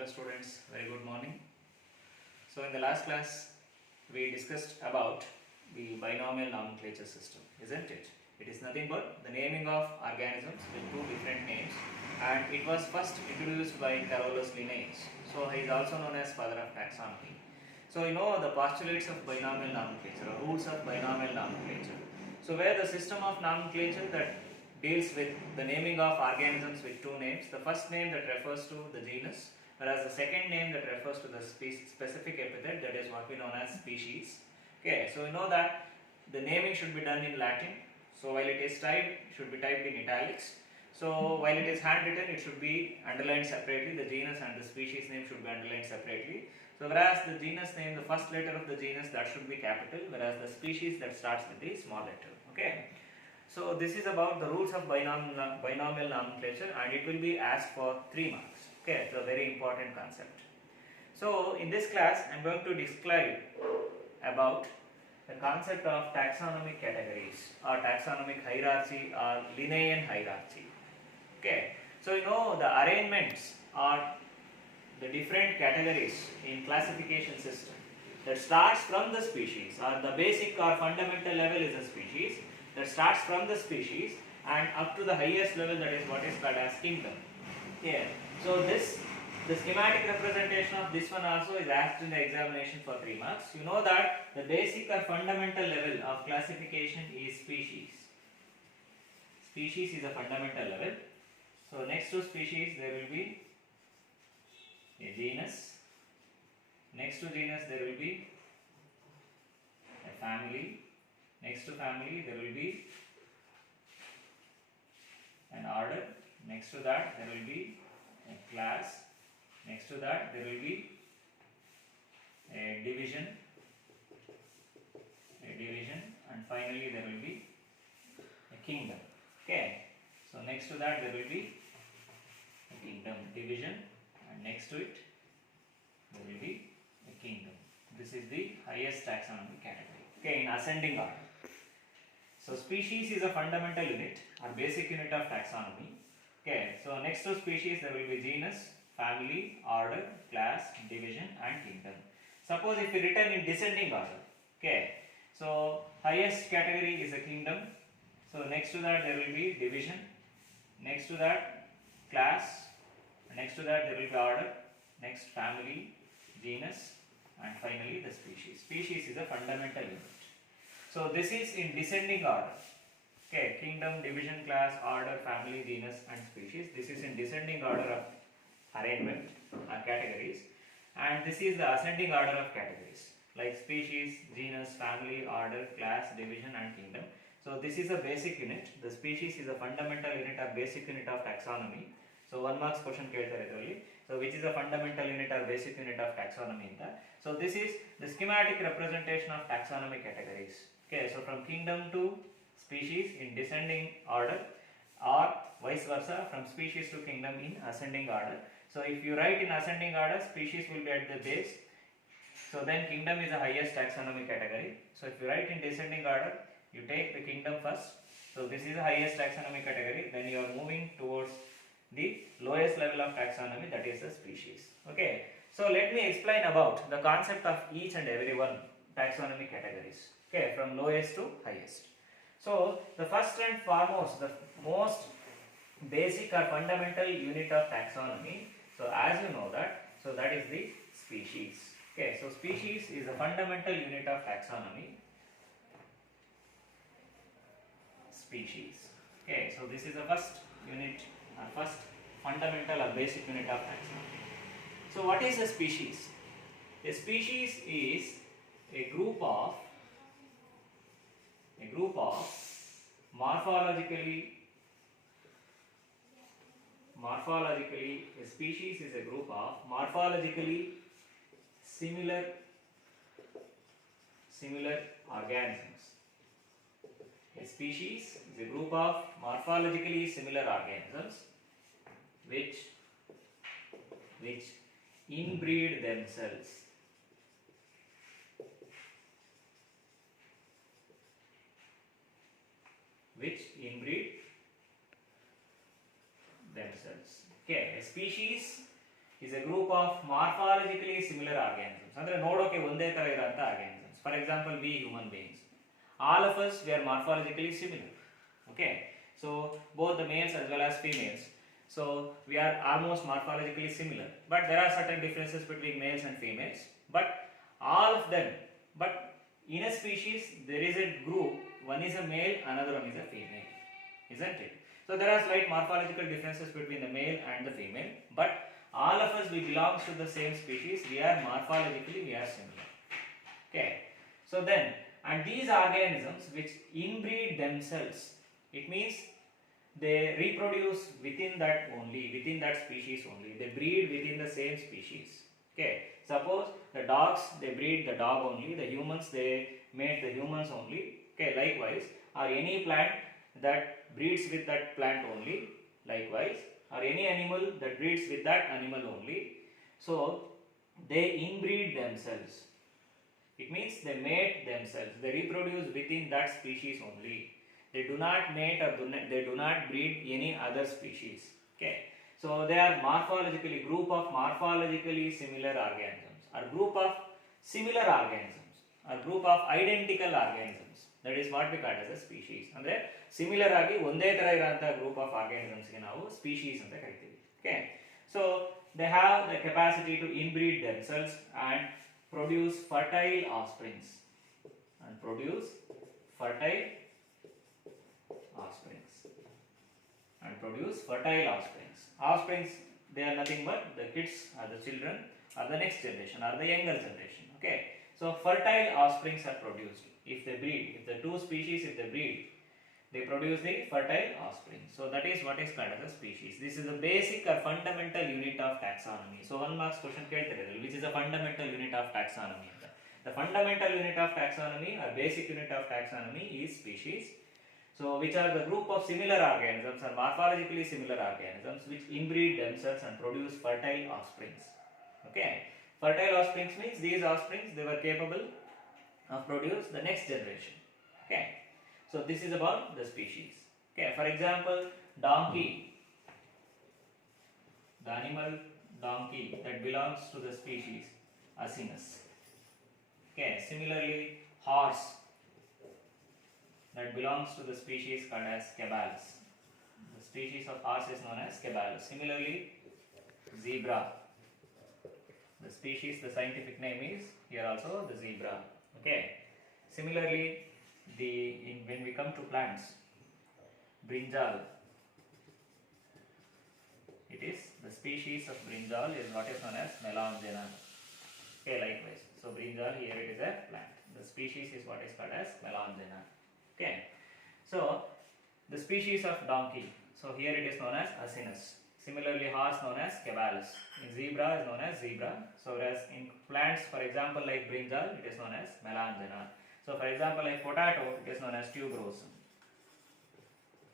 Hello students, very good morning. So in the last class we discussed about the binomial nomenclature system, isn't it? It is nothing but the naming of organisms with two different names, and it was first introduced by Carolus Linnaeus. So he is also known as father of taxonomy. So you know the postulates of binomial nomenclature or rules of binomial nomenclature. So where the system of nomenclature that deals with the naming of organisms with two names, the first name that refers to the genus, whereas the second name that refers to the specific epithet, that is what we know as species. Okay, so you know that the naming should be done in Latin. So while it is typed, it should be typed in italics. So while it is handwritten, it should be underlined separately. The genus and the species name should be underlined separately. So whereas the genus name, the first letter of the genus, that should be capital, whereas the species that starts with the small letter. Okay. So this is about the rules of binomial nomenclature, and it will be asked for 3 marks. Okay, it's a very important concept. So in this class, I am going to describe about the concept of taxonomic categories or taxonomic hierarchy or Linnaean hierarchy. Okay, so you know the arrangements are the different categories in classification system that starts from the species, or the basic or fundamental level is a species that starts from the species and up to the highest level, that is what is called as kingdom. Yeah. So the schematic representation of this one also is asked in the examination for 3 marks. You know that the basic or fundamental level of classification is species. Species is a fundamental level. So next to species there will be a genus. Next to genus there will be a family. Next to family there will be an order. Next to that there will be a class. Next to that there will be a division, and finally there will be a kingdom. Okay. So next to that there will be a kingdom, division, and next to it there will be a kingdom. This is the highest taxonomic category. Okay, in ascending order. So species is a fundamental unit or basic unit of taxonomy. Okay, so next to species there will be genus, family, order, class, division, and kingdom. Suppose if we written in descending order. Okay, so highest category is a kingdom. So next to that there will be division. Next to that class. Next to that there will be order. Next family, genus, and finally the species. Species is a fundamental unit. So this is in descending order. Okay, kingdom, division, class, order, family, genus, and species. This is in descending order of arrangement or categories, and this is the ascending order of categories like species, genus, family, order, class, division, and kingdom. So this is a basic unit. The species is a fundamental unit or basic unit of taxonomy. So 1 marks question ಕೇಳ್ತಾರೆ ಇದರಲ್ಲಿ. So which is a fundamental unit or basic unit of taxonomy ಅಂತ. So this is the schematic representation of taxonomic categories. Okay, so from kingdom to species in descending order, or vice versa from species to kingdom in ascending order. So if you write in ascending order, species will be at the base. So then kingdom is the highest taxonomic category. So if you write in descending order, you take the kingdom first. So this is the highest taxonomic category. Then you are moving towards the lowest level of taxonomy, that is the species. Okay. So let me explain about the concept of each and every one taxonomic categories. Okay, from lowest to highest. So the first and foremost, the most basic or fundamental unit of taxonomy. So as you know that, so that is the species. Okay, so species is a fundamental unit of taxonomy. Species. Okay, so this is the first unit or first fundamental or basic unit of taxonomy. So what is a species? A species is a group of morphologically, a species is a group of morphologically similar organisms. A species is a group of morphologically similar organisms which inbreed themselves. Which inbreed themselves. Okay, a species is a group of morphologically similar organisms. ಅಂದ್ರೆ ನೋಡೋಕೆ ಒಂದೇ ತರ ಇರುವಂತ organisms. For example, we human beings. All of us, we are morphologically similar. Okay, so both the males as well as females. So we are almost morphologically similar, but there are certain differences between males and females. But all of them, but in a species there is a group. One is a male, another one is a female, isn't it? So there are slight morphological differences between the male and the female, but all of us, we belong to the same species. We are morphologically, we are similar. Okay, so then, and these organisms which inbreed themselves, it means they reproduce within that only, within that species only. They breed within the same species. Okay, suppose the dogs, they breed the dog only, the humans, they mate the humans only. Okay, likewise, or any plant that breeds with that plant only, likewise, or any animal that breeds with that animal only. So they inbreed themselves. It means they mate themselves, they reproduce within that species only. They do not mate or they do not breed any other species. Okay, so they are morphologically, group of morphologically similar organisms, or group of similar organisms, or group of identical organisms. That is what we call as a species. ಅಂದ್ರೆ similar ಆಗಿ ಒಂದೇ ತರ ಇರುವಂತ group of organisms ಗೆ ನಾವು species ಅಂತ ಕರಿತೀವಿ. Okay, so they have the capacity to inbreed themselves and produce fertile offsprings, and produce fertile offsprings, and produce fertile offsprings. Offsprings, they are nothing but the kids or the children or the next generation or the younger generation. Okay, so fertile offsprings are produced if they breed. If the two species, if they breed, they produce the fertile offspring. So that is what is called as a species. This is the basic or fundamental unit of taxonomy. So one marks question ಕೇಳ್ತಿರೋದು, which is a fundamental unit of taxonomy ಅಂತ. The fundamental unit of taxonomy or basic unit of taxonomy is species. So which are the group of similar organisms or morphologically similar organisms which inbreed themselves and produce fertile offsprings. Okay, fertile offsprings means these offsprings, they were capable of produce the next generation. Okay, so this is about the species. Okay, for example, donkey, the animal donkey that belongs to the species Asinus. Okay, similarly horse that belongs to the species called as Cabalus. The species of horse is known as Cabalus. Similarly zebra, the species, the scientific name is here also the zebra. Okay, similarly when we come to plants, brinjal, it is the species of brinjal is what is known as Melongena. Okay, likewise, so brinjal, here it is a plant, the species is what is called as Melongena. Okay, so the species of donkey, so here it is known as Asinus. Similarly horse known as Cabalus. In zebra is known as zebra. So whereas in plants, for example like brinjal, it is known as Melongena. So for example like potato, it is known as tuberosum.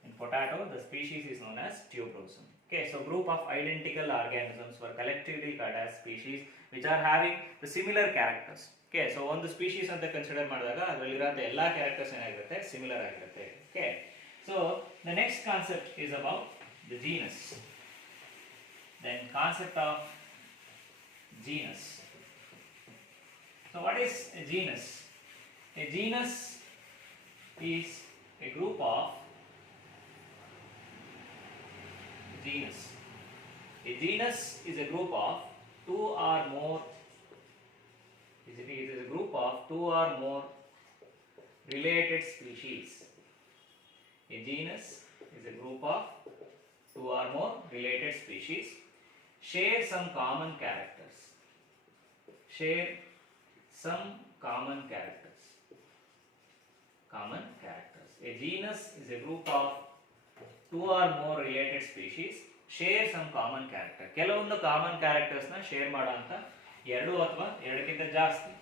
In potato, the species is known as tuberosum. Okay, so group of identical organisms were collectively called as species which are having the similar characters. Okay, so ಒಂದು species ಅಂತ consider ಮಾಡಿದಾಗ ಅದರಲ್ಲಿರುವಂಥ ಎಲ್ಲ characters ಏನಾಗಿರುತ್ತೆ, similar ಆಗಿರುತ್ತೆ. Okay, so the next concept is about the genus. Then concept of genus. So what is a genus? A genus is a group of genus. A genus is a group of two or more. It is a group of two or more related species. A genus is a group of two or more related species share some common characters. Share some common characters. Common characters. A genus is a group of two or more related species share some common character. ಕೆಲವೊಂದು common characters ನ share ಮಾಡುವಂತ ಎರಡು ಅಥವಾ ಎರಡಕ್ಕಿಂತ ಜಾಸ್ತಿ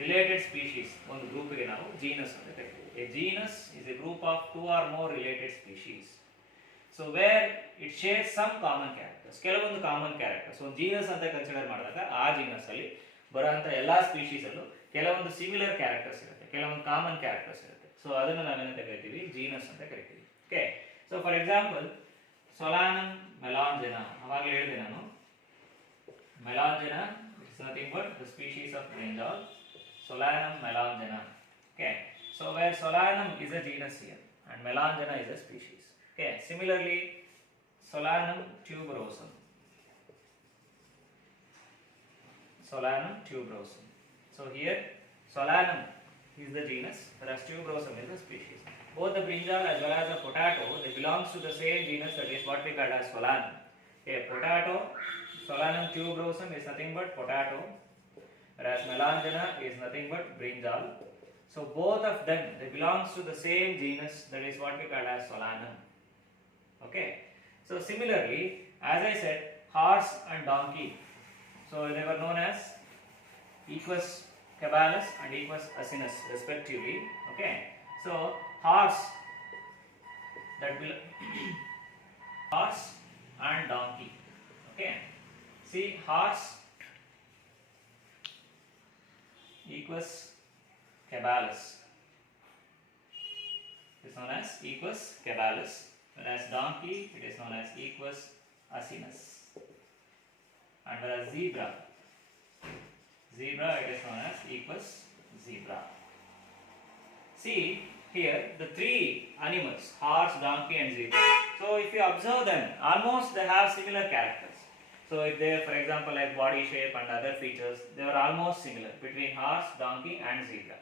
related species ಒಂದು ಗ್ರೂಪ್ಗೆ ನಾವು genus ಅಂತ ಕರಿತೀವಿ. A genus is a group of two or more related species. So where it share some common characters, ಕೆಲವೊಂದು ಕಾಮನ್ ಕ್ಯಾರೆಕ್ಟರ್ಸ್ ಒಂದು ಜೀನಸ್ ಅಂತ ಕನ್ಸಿಡರ್ ಮಾಡಿದಾಗ ಆ ಜೀನಸ್ ಅಲ್ಲಿ ಬರುವಂತ ಎಲ್ಲಾ ಸ್ಪೀಶೀಸ್ ಅಲ್ಲೂ ಕೆಲವೊಂದು ಸಿಮಿಲರ್ ಕ್ಯಾರೆಕ್ಟರ್ಸ್ ಇರುತ್ತೆ, ಕೆಲವೊಂದು ಕಾಮನ್ ಕ್ಯಾರೆಕ್ಟರ್ಸ್ ಇರುತ್ತೆ. ಸೊ ಅದನ್ನು ನಾವೇನಂತ ಕರಿತೀವಿ, ಜೀನಸ್ ಅಂತ ಕರಿತೀವಿ. ಓಕೆ, ಸೊ ಫಾರ್ ಎಕ್ಸಾಂಪಲ್ ಸೊಲಾನಮ್ ಮೆಲಾಂಜೆನಾ, ಅವಾಗಲೇ ಹೇಳಿದೆ ನಾನು Melangena is nothing but the species of brinjal. Solanum melangena. Okay, so where Solanum is a genus here and Melangena is a species. Okay, similarly Solanum tuberosum. Solanum tuberosum. So here Solanum is the genus, whereas tuberosum is the species. Both the brinjal as well as the potato, they belongs to the same genus, that is what we call as Solanum. Okay, potato, Solanum tuberosum is nothing but potato, whereas Melangena is nothing but brinjal. So both of them, they belongs to the same genus, that is what we call as Solanum. Okay, so similarly, as I said, horse and donkey, so they were known as Equus caballus and Equus asinus respectively. Okay, so horse, that will horse and donkey. Okay, see, horse Equus caballus is known as Equus caballus, whereas donkey it is known as Equus asinus, and whereas zebra it is known as Equus zebra. See here the three animals, horse, donkey and zebra. So if you observe them, almost they have similar characters. So if they, for example, like body shape and other features, they are almost similar between horse, donkey and zebra.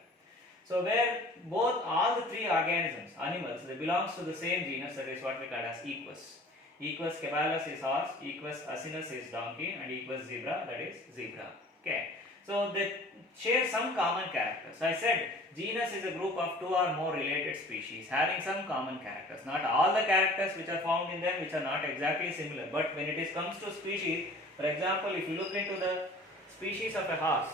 So where both all the three organisms, animals, they belongs to the same genus, that is what we call as Equus. Equus caballus is horse, Equus asinus is donkey, and Equus zebra, that is zebra. Okay. So they share some common characters. I said genus is a group of two or more related species having some common characters. Not all the characters which are found in them which are not exactly similar, but when it comes to species, for example, if you look into the species of a horse,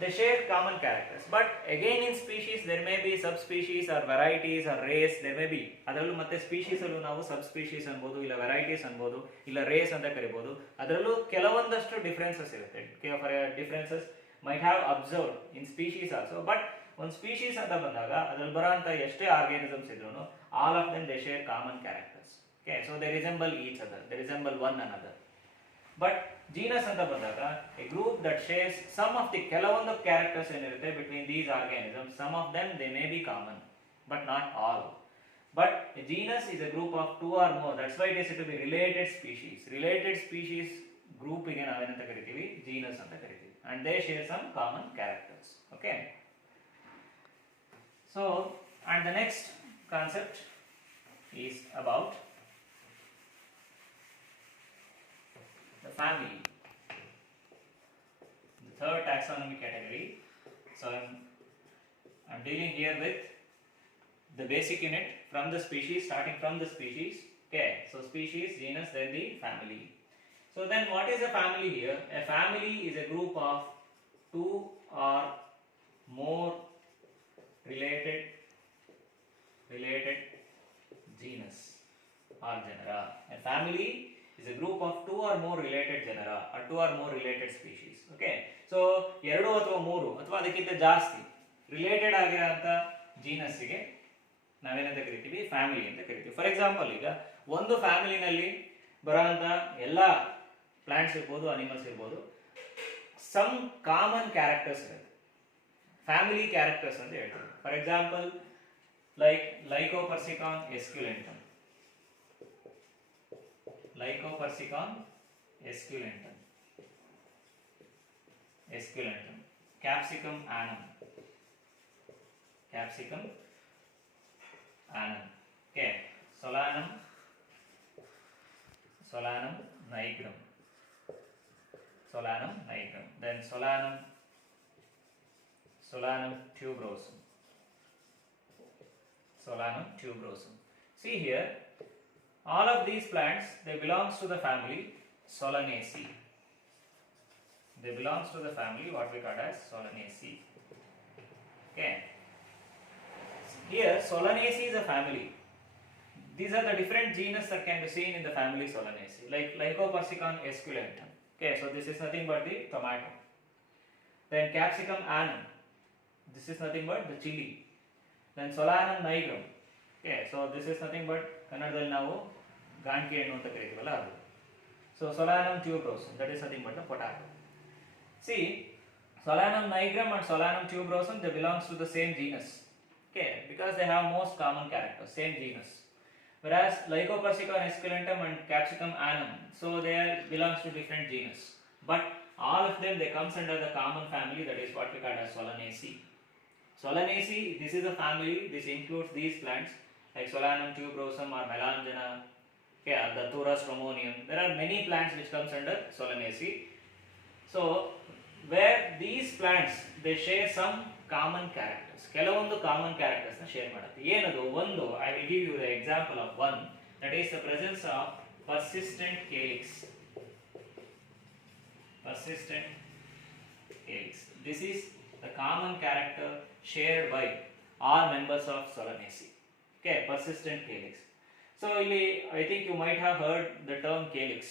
they share common characters. But again in species there may be subspecies or varieties or race, there may be. ಅದರಲ್ಲೂ ಮತ್ತೆ species ಅಲ್ಲೂ ನಾವು ಸಬ್ಸ್ಪೀಶೀಸ್ ಅನ್ಬೋದು, ಇಲ್ಲ varieties ಅನ್ಬೋದು, ಇಲ್ಲ race ಅಂತ ಕರಿಬೋದು. ಅದರಲ್ಲೂ ಕೆಲವೊಂದಷ್ಟು ಡಿಫರೆನ್ಸಸ್ ಇರುತ್ತೆ. Differences might have observed in species also, but ಒಂದು ಸ್ಪೀಶೀಸ್ ಅಂತ ಬಂದಾಗ ಅದರಲ್ಲಿ ಬರೋಂಥ ಎಷ್ಟೇ ಆರ್ಗಾನಿಸಮ್ಸ್ ಇದ್ರೂ all of them they share common characters. Okay, so they resemble each other, they resemble one another. But genus anta bandaga a group that shares some of the ಕೆಲವೊಂದು characters ಏನಿರುತ್ತೆ between these organisms, some of them they may be common but not all. But a genus is a group of two or more, that's why it is to be related species. Related species group ಗೆ ನಾವೇನಂತ ಕರಿತೀವಿ, genus ಅಂತ ಕರಿತೀವಿ, and they share some common characters. Okay, so and the next concept is about the family, the third taxonomy category. So I'm dealing here with the basic unit from the species, starting from the species. Okay, so species, genus, then the family. So then what is a family here? A family is a group of two or more related genus or genera. A family is a group of two or more related genera or two or more related species. Okay, so ಎರಡು ಅಥವಾ ಮೂರು ಅಥವಾ ಅದಕ್ಕಿಂತ ಜಾಸ್ತಿ related ಆಗಿರೋಂಥ ಜೀನಸ್ಸಿಗೆ ನಾವೇನಂತ ಕರಿತೀವಿ, family ಅಂತ ಕರಿತೀವಿ. ಫಾರ್ ಎಕ್ಸಾಂಪಲ್, ಈಗ ಒಂದು ಫ್ಯಾಮಿಲಿನಲ್ಲಿ ಬರೋಂಥ ಎಲ್ಲ ಪ್ಲಾಂಟ್ಸ್ ಇರ್ಬೋದು, ಅನಿಮಲ್ಸ್ ಇರ್ಬೋದು, ಸಮ್ ಕಾಮನ್ ಕ್ಯಾರೆಕ್ಟರ್ಸ್ ಇರುತ್ತೆ, ಫ್ಯಾಮಿಲಿ ಕ್ಯಾರೆಕ್ಟರ್ಸ್ ಅಂತ ಹೇಳ್ತೀವಿ. For example like Lycopersicon esculentum, Lycopersicon esculentum, Capsicum annum, okay, Solanum nigrum, then Solanum tuberosum. See here, all of these plants, they belongs to the family Solanaceae. They belongs to the family what we call as Solanaceae. Okay. Here Solanaceae is a family. These are the different genus that can be seen in the family Solanaceae, like Lycopersicon esculentum. Okay, so this is nothing but the tomato. Then Capsicum annum, this is nothing but the chili. Then Solanum nigrum. Okay, so this is nothing but ಕನ್ನಡದಲ್ಲಿ ನಾವು ಗಾಂಕಿ ಹಣ್ಣು ಅಂತ ಕರಿತೀವಲ್ಲ ಅದು. So So Solanum tuberosum, that is nothing but the potato. See, Solanum nigrum and Solanum tuberosum, they belongs to the same genus. Okay, because they have most common characters, same genus. Whereas Lycopersicon esculentum and Capsicum annum, so they belongs to different genus. But all of them, they comes under the common family, that is what we call as Solanaceae. Solanaceae, this is a family, this includes these plants like Solanum tuberosum or Melangena, okay, or the Datura stramonium. There are many plants which comes under Solanaceae. So where these plants, they share some common characters. ಕೆಲವೊಂದು common characters ನ share ಮಾಡುತ್ತೆ. ಏನದು? ಒಂದು, I will give you the example of one, that is the presence of persistent calyx. Persistent calyx. This is the common character shared by all members of Solanaceae. Okay, persistent calyx. So I think you might have heard the term calyx.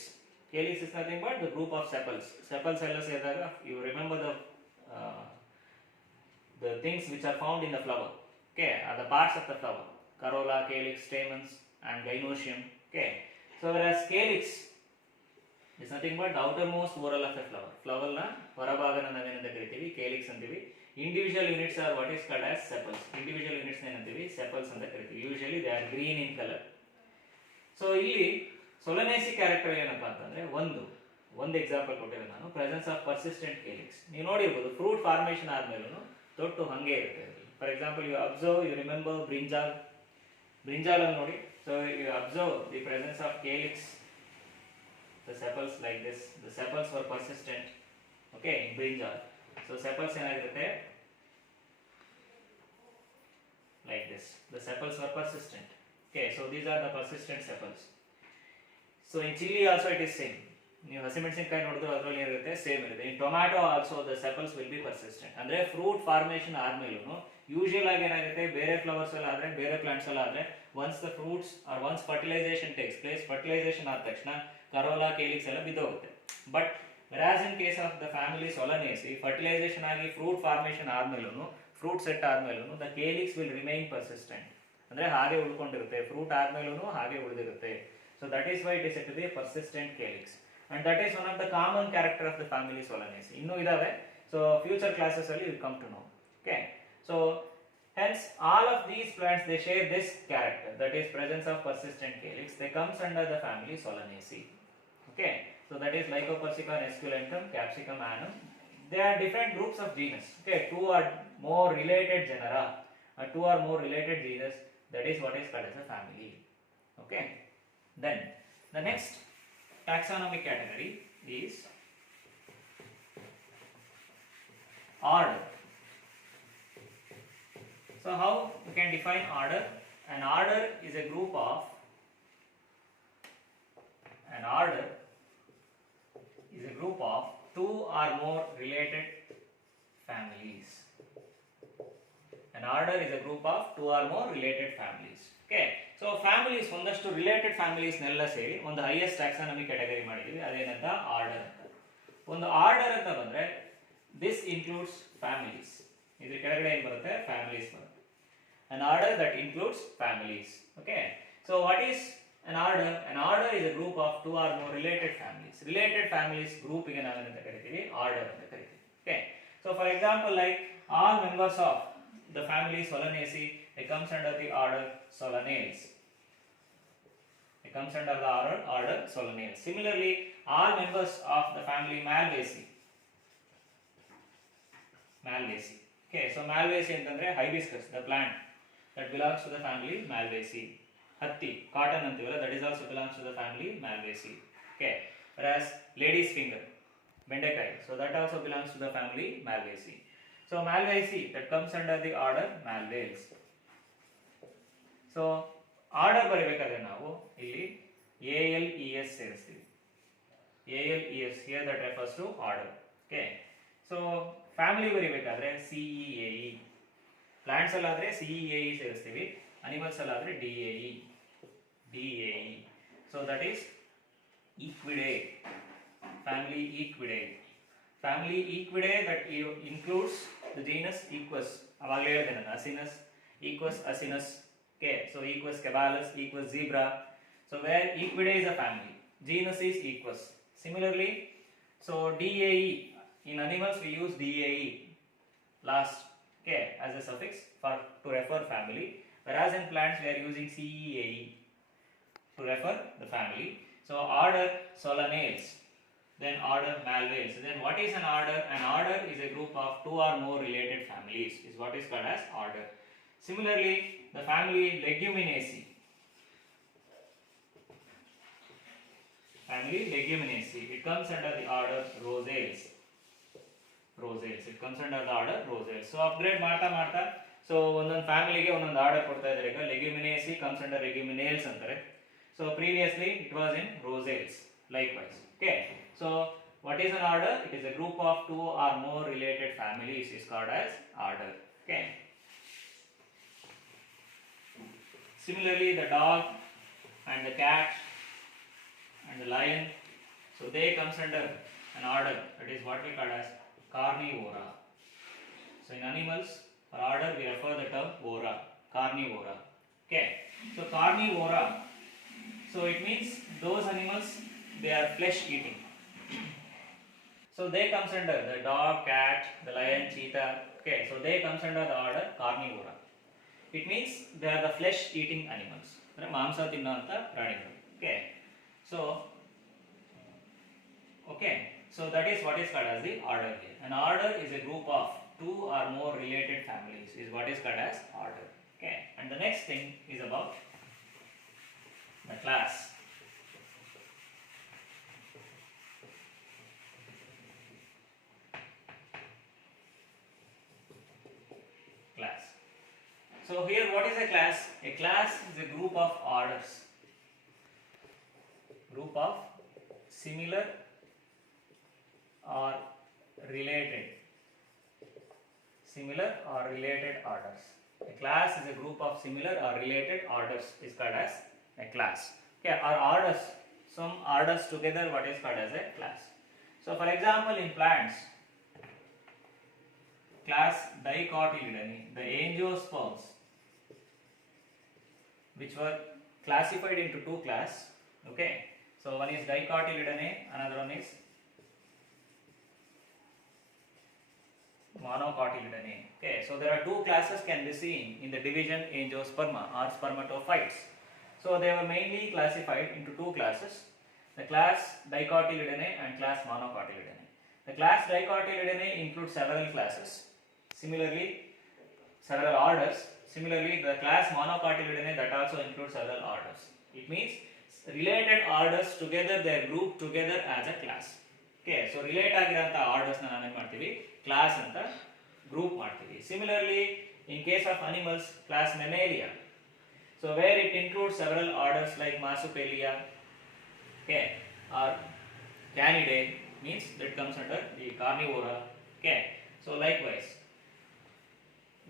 Calyx is nothing but the group of sepals. Sepals ella sedaga you remember the things which are found in the flower. Okay, are the parts of the flower: corolla, calyx, stamens, and gynoecium. Okay, so whereas calyx is nothing but the outermost whorl of the flower. Flower na ಹೊರಭಾಗನ ನಾವೇನಂತ ಕರಿತೀವಿ? calyx ಅಂತೀವಿ. Individual units are what is called as sepals. Individual units ಏನಂತೀವಿ? sepals ಅಂತ ಕರಿತೀವಿ. Usually they are green in color. So ಇಲ್ಲಿ Solanaceae character ಏನಪ್ಪಾ ಅಂತಂದ್ರೆ ಒಂದು ಎಕ್ಸಾಂಪಲ್ ಕೊಟ್ಟಿದ್ದೆ ನಾನು, ಪ್ರೆಸೆನ್ಸ್ ಆಫ್ ಪರ್ಸಿಸ್ಟೆಂಟ್ ಕೇಲಿಕ್ಸ್. ನೀವು ನೋಡಿರ್ಬೋದು ಫ್ರೂಟ್ ಫಾರ್ಮೇಷನ್ ಆದ್ಮೇಲೂ ತೊಟ್ಟು ಹಂಗೆ ಇರುತ್ತೆ. For example you observe, you remember brinjal ಅಲ್ಲಿ ನೋಡಿ. So you observe the presence of calyx, the sepals like this, the sepals were persistent. Okay, in brinjal. So sepals ಏನಾಗಿರುತ್ತೆ like this, the sepals were persistent. Okay, so these are the persistent sepals. So in chili also it is same. ನೀವು ಹಸಿಮೆಣಸಿನಕಾಯಿ ನೋಡಿದ್ರು ಅದರಲ್ಲಿ ಏನಿರುತ್ತೆ? Same ಇರುತ್ತೆ. In tomato also the sepals will be persistent. ಅಂದ್ರೆ fruit formation ಆದ್ಮೇಲೂ usual ಆಗಿ ಏನಾಗುತ್ತೆ, ಬೇರೆ ಫ್ಲವರ್ಸ್ ಎಲ್ಲ ಆದ್ರೆ, ಬೇರೆ ಪ್ಲಾಂಟ್ಸ್ ಎಲ್ಲ ಆದ್ರೆ, once the fruits are once fertilisation takes place, fertilisation ಆದ ತಕ್ಷಣ ಕರೋಲಾ, ಕೇಲಿಕ್ಸ್ ಎಲ್ಲ ಬಿದ್ದೋಗುತ್ತೆ. But whereas in case of the family Solanaceae, fertilisation ಆಗಿ ಫ್ರೂಟ್ ಫಾರ್ಮೇಷನ್ ಆದ್ಮೇಲೂ, ಫ್ರೂಟ್ ಸೆಟ್ ಆದ್ಮೇಲೂ the calyx will remain persistent. ಅಂದ್ರೆ ಹಾಗೆ ಉಳ್ಕೊಂಡಿರುತ್ತೆ, ಫ್ರೂಟ್ ಆದ್ಮೇಲೂ ಹಾಗೆ ಉಳಿದಿರುತ್ತೆ. So that is why it is to be persistent calyx, and that is one of the common character of the family Solanaceae. ಇನ್ನೂ ಇದಾವೆ. ಸೊ ಫ್ಯೂಚರ್ ಕ್ಲಾಸಸ್ ಅಲ್ಲಿ you come to know. Okay, so hence all of these plants they share this character, that is presence of persistent calyx. They comes under the family Solanaceae. Okay, so that is Lycopersicon esculentum, Capsicum annum. They are different groups of genus. Okay, two are more related genera, two are more related genus. That is what is called as a family. Okay, then the next taxonomic category is order. So how we can define order? An order is a group of two or more related families. An order is a group of two or more related families. Okay, so families ಒಂದಷ್ಟು related families ನೆಲ್ಲ ಸೇರಿ ಒಂದು highest taxonomy category ಮಾಡಿದೀವಿ, ಅದೇನಂತ order ಅಂತ. ಒಂದು order ಅಂತ ಬಂದ್ರೆ ದಿಸ್ ಇನ್ಕ್ಲೂಡ್ಸ್ ಫ್ಯಾಮಿಲೀಸ್. ಇದ್ರ ಕೆಳಗಡೆ ಏನು ಬರುತ್ತೆ? ಫ್ಯಾಮಿಲೀಸ್ ಬರುತ್ತೆ. An order that includes families. Okay, so what is an order? An order is a group of two or more related families. Related families group ಗೆ ನಾವೇನಂತ ಕರಿತೀವಿ? ಆರ್ಡರ್ ಅಂತ ಕರಿತೀವಿ. Okay, so for example, like all members of the family Solanaceae, it comes under the order Solanales. It comes under the order Solanales. Similarly, all members of the family Malvaceae. Okay, so Malvaceae ಅಂತಂದ್ರೆ hibiscus, the plant that belongs to the family Malvaceae. Hatti, cotton antivalla, that is also belongs to the family Malvaceae. Okay, whereas lady's finger, bendekai, so that also belongs to the family Malvaceae. So Malvaceae, that comes under the order Malvaceae. So order ಬರಬೇಕಾದ್ರೆ ನಾವು ಇಲ್ಲಿ ALES ಸೇರಿಸ್ತೀವಿ. ALES, here that refers to order. Okay, so family ಬರಬೇಕಾದ್ರೆ CEAE. Plants ಅಲ್ಲಾದ್ರೆ CEAE ಸೇರಿಸ್ತೀವಿ, animals ಅಲ್ಲಾದ್ರೆ DAE. So that is Equidae, family Equidae. Family Equidae that includes the genus Equus. ಅವಾಗಲೇ ಹೇಳಿದೆ ನಾನು, Asinus, Equus, Asinus. Okay, so Equus caballus, Equus zebra. So where Equidae is a family, genus is Equus. Similarly, so DAE, in animals we use DAE last, okay, as a suffix for to refer family, whereas in plants we are using CEAE to refer the family. So order Solanales, then order Malvaceae. Then what is an order? An order is a group of two or more related families, is what is called as order. Similarly, the family Leguminaceae. Family Leguminaceae. It comes under the order Rosales. Rosales. It comes under the order Rosales. So upgrade ಮಾಡ್ತಾ so ಒಂದೊಂದು ಫ್ಯಾಮಿಲಿಗೆ ಒಂದೊಂದು order ಕೊಡ್ತಾ ಇದ್ದಾರೆ. ಈಗ Leguminaceae comes under Leguminales ಅಂತಾರೆ. So previously it was in Rosales. Likewise. Okay. So what is an order? It is a group of two or more related families is called as order. Okay. Similarly, the dog and the cat and the lion, so they comes under an order, that is what we call as Carnivora. So in animals, for order we refer the term ora, Carnivora. Okay, so Carnivora, so it means those animals, they are flesh eating. So they comes under the dog, cat, the lion, cheetah. Okay, so they comes under the order Carnivora. It means they are the flesh eating animals. ಮಾಂಸ ತಿನ್ನುವಂತ ಪ್ರಾಣಿಗಳು. Okay. So that is what is called as the order here. An order is a group of two or more related families is what is called as order. Okay. And the next thing is about the class. Class. So here what is a class? A class is a group of orders. Group of similar or related orders. A class is a group of similar or related orders is called as a class. Okay, or orders, some orders together, what is called as a class. So for example, in plants, class Dicotyledone, the angiosperms, which were classified into two classes. Okay, so one is Dicotyledone, another one is Monocotyledone. Okay, so there are two classes can be seen in the division Angiosperma or spermatophytes. So they were mainly classified into two classes, the class Dicotyledone and class Monocotyledone. The class Dicotyledone includes several classes, similarly several orders. Similarly, the class Monocotyledone that also includes several orders. It means related orders together, they are grouped together as a class. Okay, so relate ಆಗಿರಂತ orders ನ ನಾವೇನು ಮಾಡ್ತೀವಿ, class ಅಂತ group ಮಾಡ್ತೀವಿ. Similarly, in case of animals, class Mammalia, so where it includes several orders like Marsupialia, okay, or Canidae, means that comes under the Carnivora. Okay, so likewise,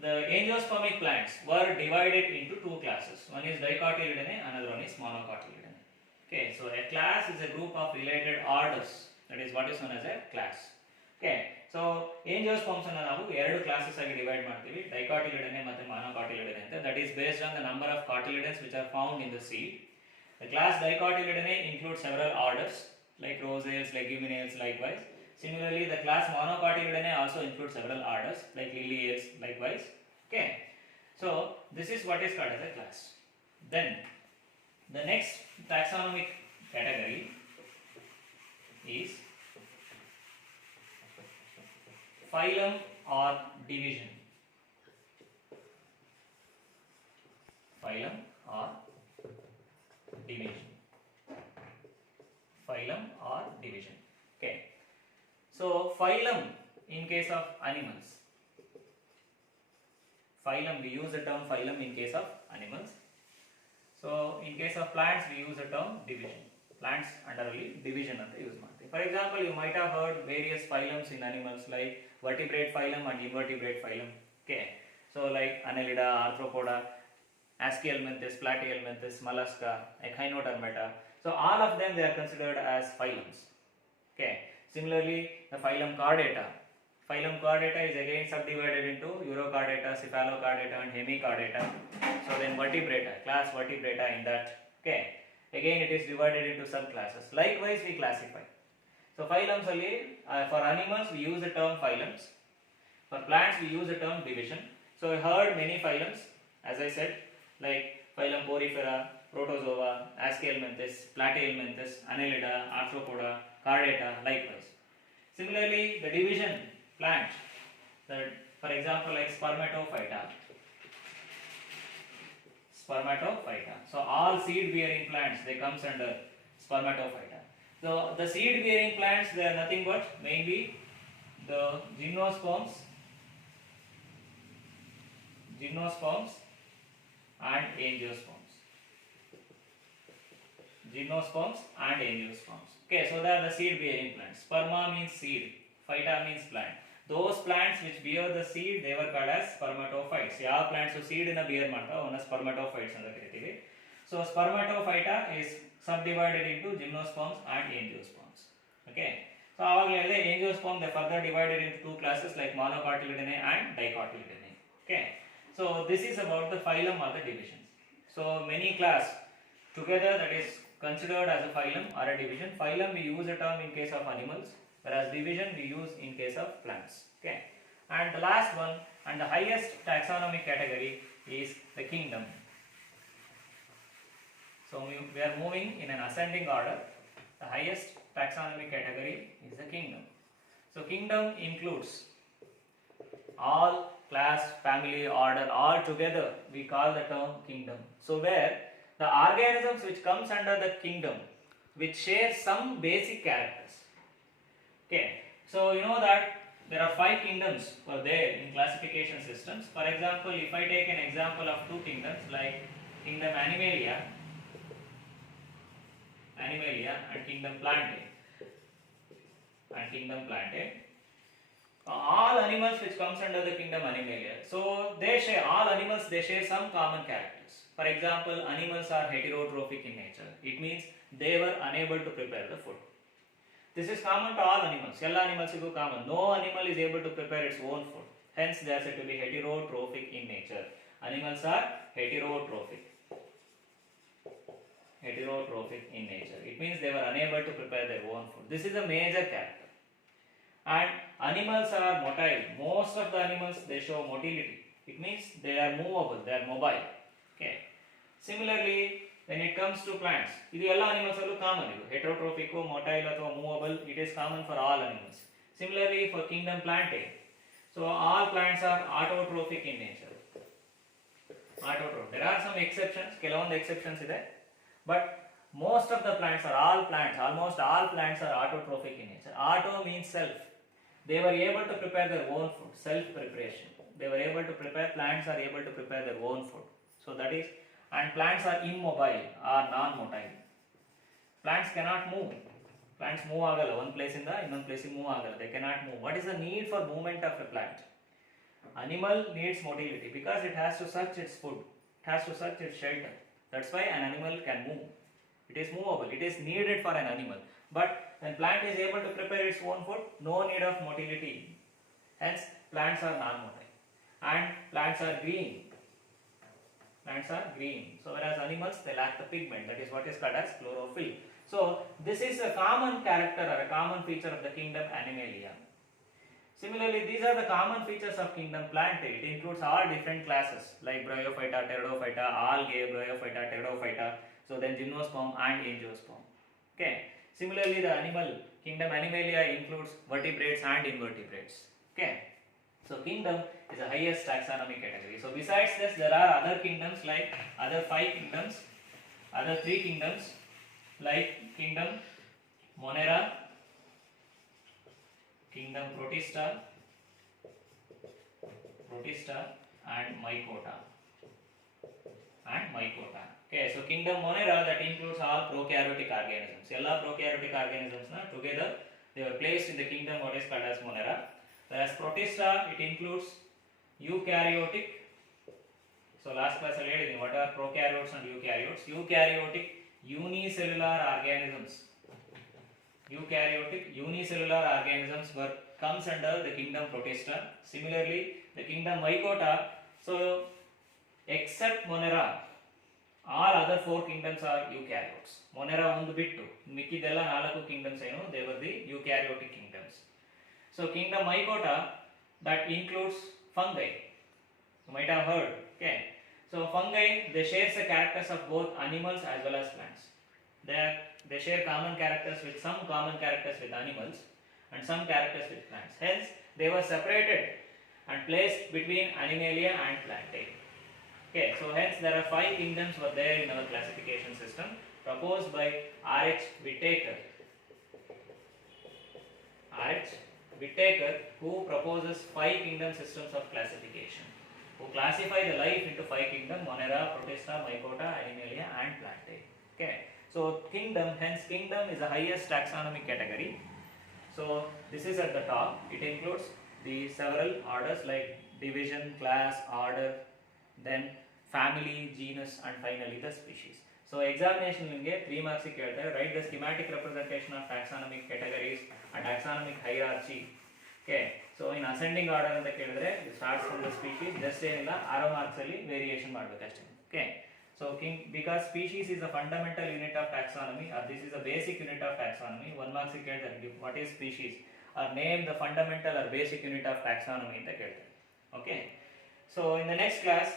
the angiospermic plants were divided into two classes. One is Dicotyledone, another one is Monocotyledone. Okay, so a class is a group of related orders. That is what is known as a class. Okay, so angiosperms ಅನ್ನು ನಾವು ಎರಡು classes ಆಗಿ divide ಮಾಡ್ತೀವಿ, Dicotyledone ಮತ್ತು Monocotyledone ಅಂತ. That is based on the number of cotyledons which are found in the seed. The class Dicotyledone includes several orders like Rosales, Leguminales, likewise. Similarly, the class Monocotyledone also includes several orders like Liliales, likewise. Okay, so this is what is called as a class. Then the next taxonomic category is phylum or division. Phylum or division. Phylum or division. Okay. So phylum in case of animals. Phylum, we use the term phylum in case of animals. So in case of plants, we use the term division. Plants under division ಅಂತ use ಮಾಡ್ತೀವಿ. For example, you might have heard various phylums in animals like vertebrate phylum and invertebrate phylum. Okay, so like Annelida, Arthropoda, Aschelminthes, Platyhelminthes, Mollusca, Echinodermata. So all of them, they are considered as phylums. Okay, similarly the phylum Chordata. Phylum Chordata is again subdivided into Urochordata, Cephalochordata and Hemichordata. So then Vertebrata, class Vertebrata in that. Okay, again it is divided into subclasses. Likewise we classify. So phylums only, for animals we use the term phylums. For plants we use the term division. So I heard many phylums, as I said, like phylum Porifera, Protozoa, Aschelminthes, Platyhelminthes, Annelida, Arthropoda, Chordata, likewise. Similarly, the division plant, for example, like Spermatophyta. Spermatophyta. So all seed-bearing plants, they comes under Spermatophyta. So the seed-bearing plants, they are nothing but mainly the gymnosperms and angiosperms. Gymnosperms and angiosperms. Okay, so they are the seed-bearing plants. Sperma means seed, phyta means plant. Those plants which bear the seed, they were called as spermatophytes. ಯಾವ plants seed in a bear ಮಾಡ್ತಾ ಅವನ್ನ spermatophytes ಅಂತ ಕರಿತೀವಿ. So spermatophyta is subdivided into gymnosperms and angiosperms. Okay. So ಆವಾಗಲೇ ಹೇಳಿದೆ angiosperm they further divided into two classes like monocotyledonnae and dicotyledonnae. Okay. So this is about the phylum or the divisions. So many class together, that is considered as a phylum or a division. Phylum we use a term in case of animals, whereas division we use in case of plants. Okay. And the last one and the highest taxonomic category is the kingdom. So we are moving in an ascending order. The highest taxonomic category is the kingdom. So kingdom includes all class, family, order, all together we call the term kingdom. So where the organisms which comes under the kingdom which share some basic characters. Okay, so you know that there are 5 kingdoms were there in classification systems. For example, if I take an example of 2 kingdoms like kingdom Animalia and kingdom Plantae all animals which comes under the kingdom Animalia, so all animals they share some common characters. For example, animals are heterotrophic in nature. It means they were unable to prepare the food. This is common to all animals. All animals are common. No animal is able to prepare its own food. Hence, they are said to be heterotrophic in nature. Animals are heterotrophic in nature. It means they were unable to prepare their own food. This is a major character. And animals are motile. Most of the animals they show motility. It means they are movable, they are mobile. Okay. Similarly, when it comes to plants, idu all animals allu common. Heterotrophic, motile or movable, it is common for all animals. Similarly, for kingdom Plantae, so all plants are autotrophic in nature. There are some exceptions, ಕೆಲವೊಂದು exceptions ಇದೆ, but most of the plants are almost all plants are autotrophic in nature. Auto means self. They were able to prepare their own food, self preparation. Plants are able to prepare their own food. So that is, and plants are immobile or non-motile. Plants cannot move. Plants move agala, one place in the ಇನ್ನೊಂದು place move agala. They cannot move. What is the need for movement of a plant? Animal needs motility because it has to search its food, it has to search its shelter. That's why an animal can move. It is movable. It is needed for an animal. But when plant is able to prepare its own food, no need of motility. Hence, plants are non-motile. And plants are green. So whereas animals, they lack the pigment. That is what is called as chlorophyll. So this is a common character or a common feature of the kingdom Animalia. Similarly, these are the common features of kingdom Plantae. It includes all different classes like Bryophyta, Pteridophyta, algae, Bryophyta, Pteridophyta. So then gymnosperm and angiosperm. Okay. Similarly, the animal kingdom Animalia includes vertebrates and invertebrates. Okay. So kingdom is the highest taxonomic category. So besides this, there are other kingdoms like other 5 kingdoms, other 3 kingdoms like kingdom Monera, kingdom Protista and Mycota. Okay, so kingdom Monera, that includes all prokaryotic organisms. All prokaryotic organisms together they were placed in the kingdom what is called as Monera. Whereas Protista, it includes eukaryotic. So last class I read what are prokaryotes and eukaryotes. Eukaryotic unicellular organisms were comes under the kingdom Protista. Similarly, the kingdom Mycota, so except Monera, All other 4 kingdoms are eukaryotes. Monera ಒಂದು ಬಿಟ್ಟು ಮಿಕ್ಕಿದೆಲ್ಲ 4 kingdoms ಏನು, they were the eukaryotic kingdoms. So kingdom Mycota, that includes fungi. You might have heard. Okay. So fungi, they share the characters of both animals as well as plants. They share common characters with some common characters with animals and some characters with plants. Hence, they were separated and placed between Animalia and Plantae. Okay, so hence there are 5 kingdoms were there in our classification system proposed by R.H. Whittaker. R.H. Whittaker, who proposes 5 kingdom systems of classification, who classify the life into 5 kingdoms: Monera, Protista, Mycota, Animalia and Plantae. Okay, so kingdom, hence kingdom is the highest taxonomic category. So this is at the top. It includes the several orders like division, class, order, then family, genus and finally the species. So examination ನಿಮಗೆ 3 marks ಕೇಳ್ತಾರೆ. Write the schematic representation of taxonomic categories and taxonomic hierarchy. Okay, so in ascending order ಅಂತ ಕೇಳಿದ್ರೆ it starts from the species. just ಏನಿಲ್ಲ 6 marks ಅಲ್ಲಿ variation ಮಾಡಬೇಕಷ್ಟೇ. Okay, so because species is a fundamental unit of taxonomy, or this is a basic unit of taxonomy. 1 marks ಕೇಳ್ತಾರೆ what is species, or name the fundamental or basic unit of taxonomy ಅಂತ ಕೇಳ್ತಾರೆ. Okay, so in the next class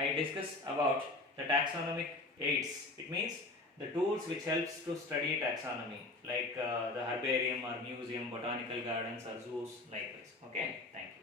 I discuss about the taxonomic aids. It means the tools which helps to study taxonomy, like the herbarium or museum, botanical gardens or zoos, like this. Okay, thank you.